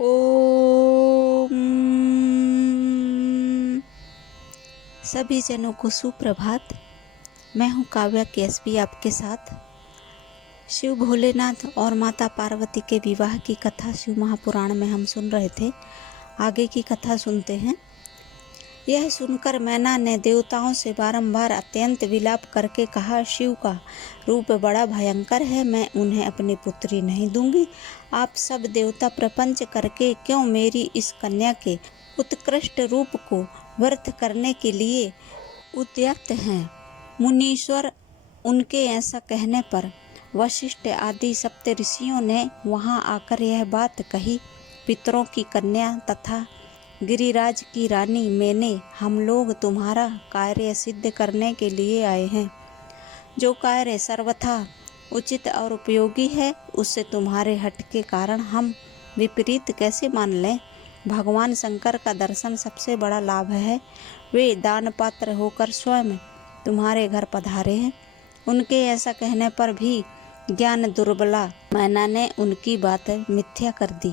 ओम सभी जनों को सुप्रभात। मैं हूँ काव्या केसवी आपके साथ। शिव भोलेनाथ और माता पार्वती के विवाह की कथा शिव महापुराण में हम सुन रहे थे। आगे की कथा सुनते हैं। यह सुनकर मैना ने देवताओं से बारंबार अत्यंत विलाप करके कहा, शिव का रूप बड़ा भयंकर है, मैं उन्हें अपनी पुत्री नहीं दूंगी। आप सब देवता प्रपंच करके क्यों मेरी इस कन्या के उत्कृष्ट रूप को व्यर्थ करने के लिए उद्यत हैं। मुनीश्वर उनके ऐसा कहने पर वशिष्ठ आदि सप्तऋषियों ने वहां आकर यह बात कही। पितरों की कन्या तथा गिरिराज की रानी मैंने हम लोग तुम्हारा कार्य सिद्ध करने के लिए आए हैं। जो कार्य सर्वथा उचित और उपयोगी है, उससे तुम्हारे हट के कारण हम विपरीत कैसे मान लें। भगवान शंकर का दर्शन सबसे बड़ा लाभ है। वे दान पात्र होकर स्वयं तुम्हारे घर पधारे हैं। उनके ऐसा कहने पर भी ज्ञान दुर्बला मैना ने उनकी बात मिथ्या कर दी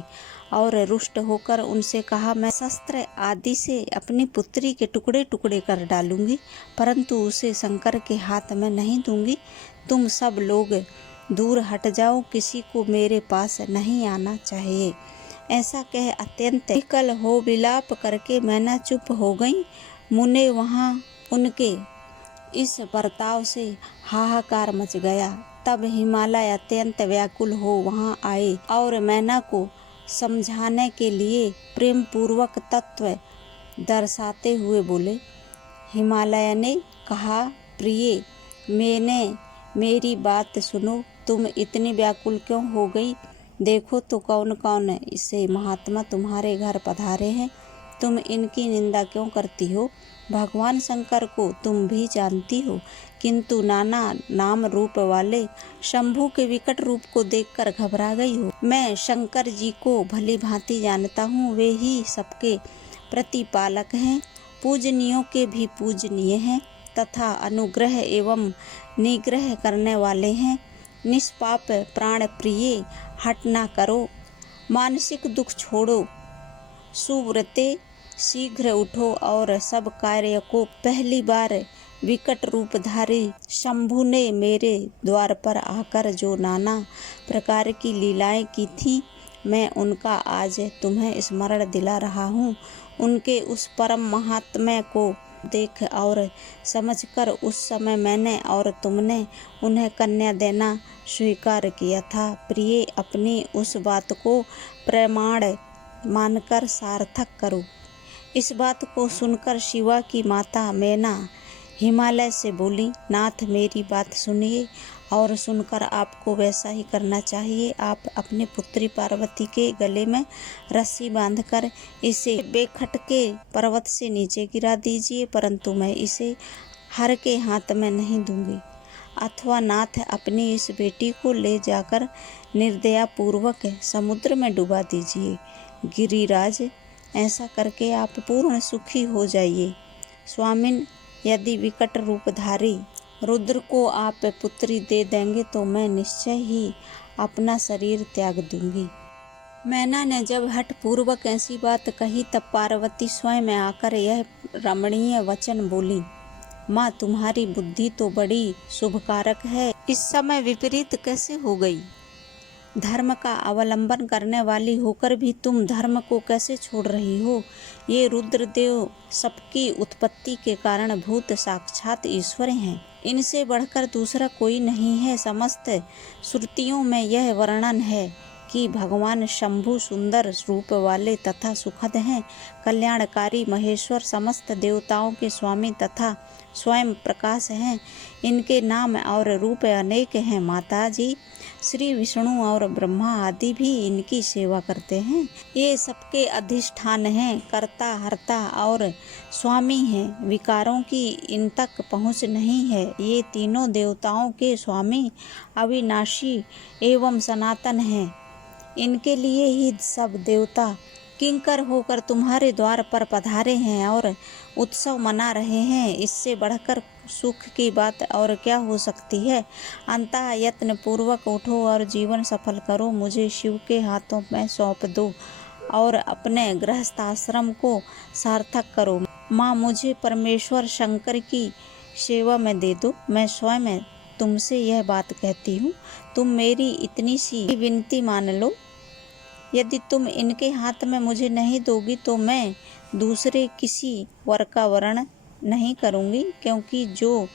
और रुष्ट होकर उनसे कहा, मैं शस्त्र आदि से अपनी पुत्री के टुकड़े टुकड़े कर डालूंगी, परंतु उसे शंकर के हाथ में नहीं दूंगी। तुम सब लोग दूर हट जाओ, किसी को मेरे पास नहीं आना चाहिए। ऐसा कह अत्यंत विकल हो विलाप करके मैना चुप हो गई। मुने वहां उनके इस बर्ताव से हाहाकार मच गया। तब हिमालय अत्यंत व्याकुल हो वहां आए और मैना को समझाने के लिए प्रेम पूर्वक तत्व दर्शाते हुए बोले। हिमालय ने कहा, प्रिय, मैंने मेरी बात सुनो। तुम इतनी व्याकुल क्यों हो गई? देखो तो कौन कौन इसे महात्मा तुम्हारे घर पधारे हैं। तुम इनकी निंदा क्यों करती हो? भगवान शंकर को तुम भी जानती हो, किंतु नाना नाम रूप वाले शंभू के विकट रूप को देखकर घबरा गई हो। मैं शंकर जी को भली भांति जानता हूँ। वे ही सबके प्रतिपालक हैं, पूजनीयों के भी पूजनीय हैं तथा अनुग्रह एवं निग्रह करने वाले हैं। निष्पाप प्राण प्रिय, हट ना करो, मानसिक दुख छोड़ो, सुव्रते शीघ्र उठो और सब कार्य को। पहली बार विकट रूपधारी शंभु ने मेरे द्वार पर आकर जो नाना प्रकार की लीलाएं की थी, मैं उनका आज तुम्हें स्मरण दिला रहा हूँ। उनके उस परम महात्म्य को देख और समझकर उस समय मैंने और तुमने उन्हें कन्या देना स्वीकार किया था। प्रिय, अपनी उस बात को प्रमाण मानकर सार्थक करो। इस बात को सुनकर शिवा की माता मैना हिमालय से बोली, नाथ, मेरी बात सुनिए और सुनकर आपको वैसा ही करना चाहिए। आप अपनी पुत्री पार्वती के गले में रस्सी बांधकर इसे बेखटके पर्वत से नीचे गिरा दीजिए, परंतु मैं इसे हर के हाथ में नहीं दूंगी। अथवा नाथ, अपनी इस बेटी को ले जाकर निर्दया पूर्वक समुद्र में डुबा दीजिए। गिरिराज, ऐसा करके आप पूर्ण सुखी हो जाइए। स्वामिन, यदि विकट रूपधारी रुद्र को आप पुत्री दे देंगे तो मैं निश्चय ही अपना शरीर त्याग दूंगी। मैना ने जब हठ पूर्वक ऐसी बात कही, तब पार्वती स्वयं आकर यह रमणीय वचन बोली, माँ, तुम्हारी बुद्धि तो बड़ी शुभकारक है, इस समय विपरीत कैसे हो गई? धर्म का अवलंबन करने वाली होकर भी तुम धर्म को कैसे छोड़ रही हो? ये रुद्रदेव सबकी उत्पत्ति के कारण भूत साक्षात ईश्वर हैं। इनसे बढ़कर दूसरा कोई नहीं है। समस्त श्रुतियों में यह वर्णन है कि भगवान शंभु सुंदर रूप वाले तथा सुखद हैं, कल्याणकारी महेश्वर, समस्त देवताओं के स्वामी तथा स्वयं प्रकाश हैं। इनके नाम और रूप अनेक हैं। माता जी, श्री विष्णु और ब्रह्मा आदि भी इनकी सेवा करते हैं। ये सबके अधिष्ठान हैं, कर्ता, हर्ता और स्वामी हैं। विकारों की इन तक पहुँच नहीं है। ये तीनों देवताओं के स्वामी, अविनाशी एवं सनातन हैं। इनके लिए ही सब देवता किंकर होकर तुम्हारे द्वार पर पधारे हैं और उत्सव मना रहे हैं। इससे बढ़कर सुख की बात और क्या हो सकती है? अंतः यत्न पूर्वक उठो और जीवन सफल करो। मुझे शिव के हाथों में सौंप दो और अपने गृहस्थाश्रम को सार्थक करो। माँ, मुझे परमेश्वर शंकर की सेवा में दे दो। मैं स्वयं तुमसे यह बात कहती हूँ, तुम मेरी इतनी सी विनती मान लो। यदि तुम इनके हाथ में मुझे नहीं दोगी तो मैं दूसरे किसी वर का वर्ण नहीं करूँगी, क्योंकि जो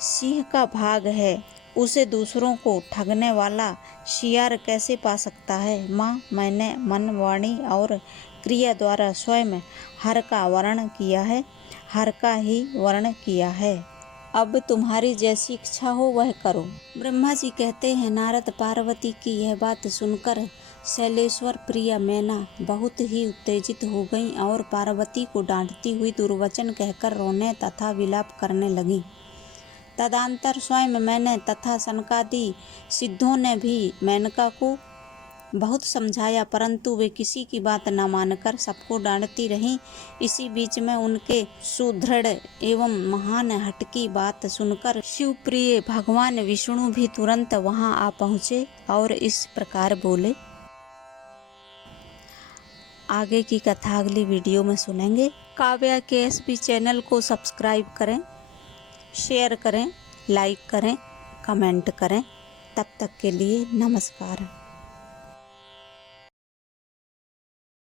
सिंह का भाग है उसे दूसरों को ठगने वाला शियार कैसे पा सकता है। माँ, मैंने मन, वाणी और क्रिया द्वारा स्वयं हर का वर्ण किया है, हर का ही वर्ण किया है। अब तुम्हारी जैसी इच्छा हो वह करो। ब्रह्मा जी कहते हैं, नारद पार्वती की यह बात सुनकर शैलेश्वर प्रिया मैना बहुत ही उत्तेजित हो गईं और पार्वती को डांटती हुई दुर्वचन कहकर रोने तथा विलाप करने लगी। तदंतर स्वयं मैंने तथा सनकादि सिद्धों ने भी मेनका को बहुत समझाया, परंतु वे किसी की बात न मानकर सबको डांटती रहीं। इसी बीच में उनके सुदृढ़ एवं महान हठ की बात सुनकर शिवप्रिय भगवान विष्णु भी तुरंत वहां आ पहुँचे और इस प्रकार बोले। आगे की कथा अगली वीडियो में सुनेंगे। काव्या KSB चैनल को सब्सक्राइब करें, शेयर करें, लाइक करें, कमेंट करें। तब तक के लिए नमस्कार।